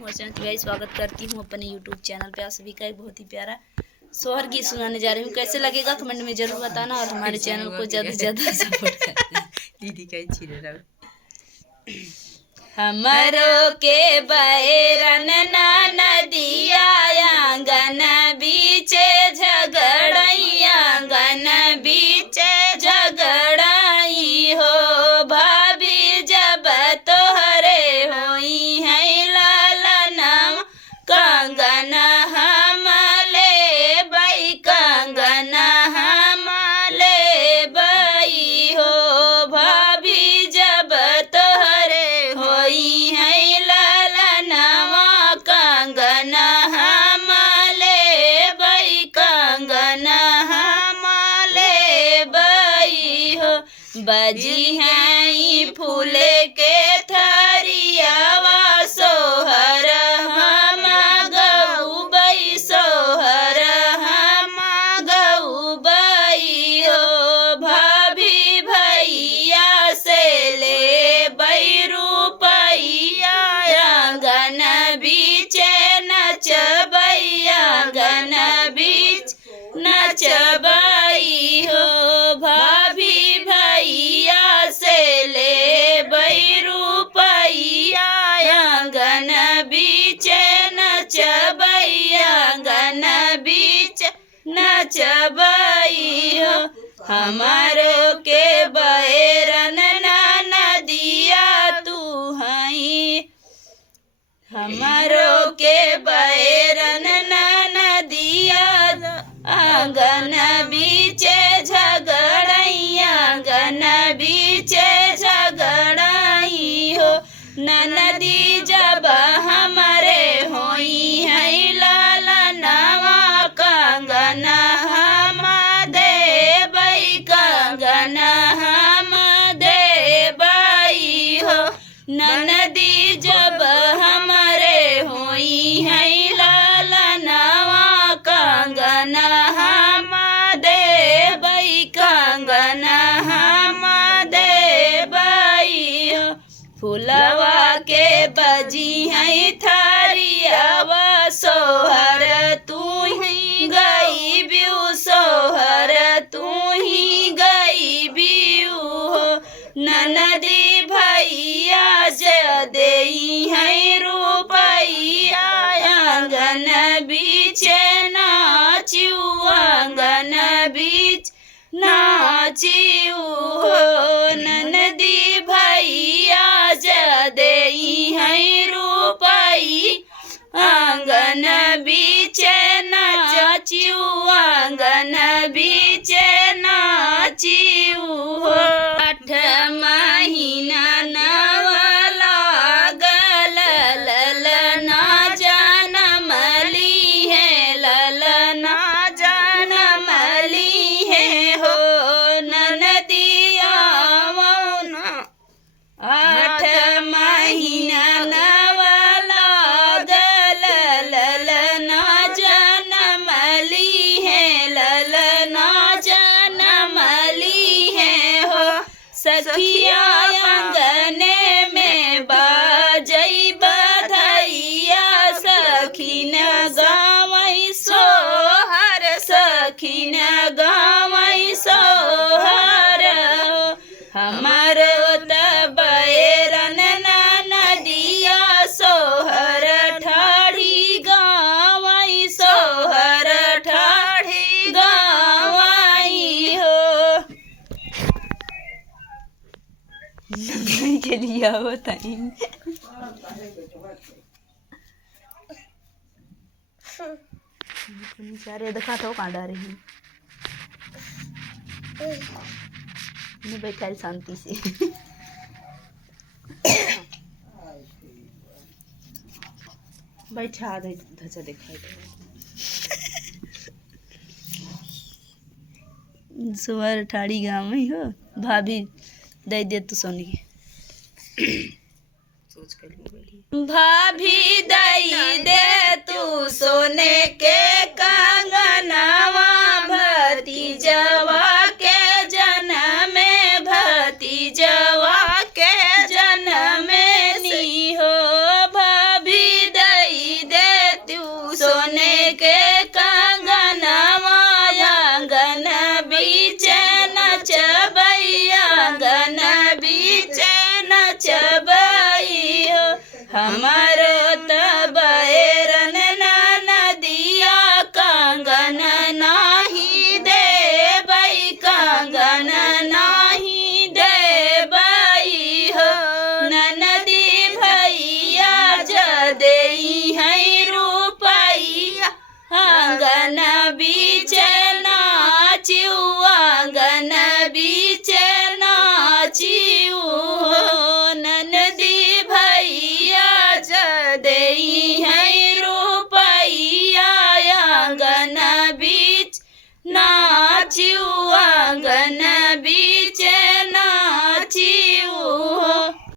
भाई स्वागत करती हूँ अपने YouTube चैनल पे। आप सभी का एक बहुत ही प्यारा सोहर गीत सुनाने जा रही हूँ। कैसे लगेगा कमेंट में जरूर बताना और हमारे चैनल को ज़्यादा से ज़्यादा सपोर्ट करना। दीदी का छिरे हमरो के बैरन नदिया आंगन बीचे झगड़ैया आंगन बीचे झगड़ाई हो भाभी जब तोहरे होई है लालनम कंगन हम ले बई कंगन हम ले बई हो भाभी जब तोहरे होई है लालनवा कंगन हम ले बई कंगन हम ले बई हो बजी है ई फूले के थरियावा सोहर हम गऊ बई सोहर हम गऊ बई हो भाभी भैया से ले बई रुपैया आंगन बीचे नचबई आंगन बीच नचबई हो भाभी भैया से ले बई रुपैया आंगन बीचे नचबई आंगन बीच नचबई हो हमारो के बैरन नदिया तू हई हमारो के बैरन नदिया आंगन बीचे झगड़ैया आंगन बीचे झगड़ाई हो नदी जब हमारे होई है लालनवा कंगन हम देबई कंगन हम देबई हो नदी जब हमारे होई है लालनवा कंगन हम देबई कंगन हम देबई हो फुलवा के बजी है थारियावा सोहर तू ही गई बियू सोहर तू ही गई बियू हो नदी भैया जे देई है रुपैया आंगन बीचे नाचियो आंगन बीच नाचियो हो नदी भैया जे देई है रुपई आंगन बीचे नाचियो आंगन बीचे नाचियो हो 8 महीना नवला गल ललना जनमली है ललना जनमली है हो नदिया 8 महीना नवला गल ललना जनमली है ललना जनमली है हो सखिया आंगने में बाजई बधैया सखीन गावई सोहर सखीन गावई सोहर हमर बैरन नदिया सोहर ठाड़ी गावई सोहर ठाड़ी गावई हो के लिए बताइए सारे दिखा तो कहाँ डा रही मैं बैठा शांति से बैठा धचा दिखाई दे सुअर ठाड़ी गाँव में हो भाभी दे दे तू सोनी के सोच कर भाभी दई दे तू सोने के कंगनवा भतीजवा के जन्म में भतीजवा के जन्म में नी हो भाभी दई हमारो तो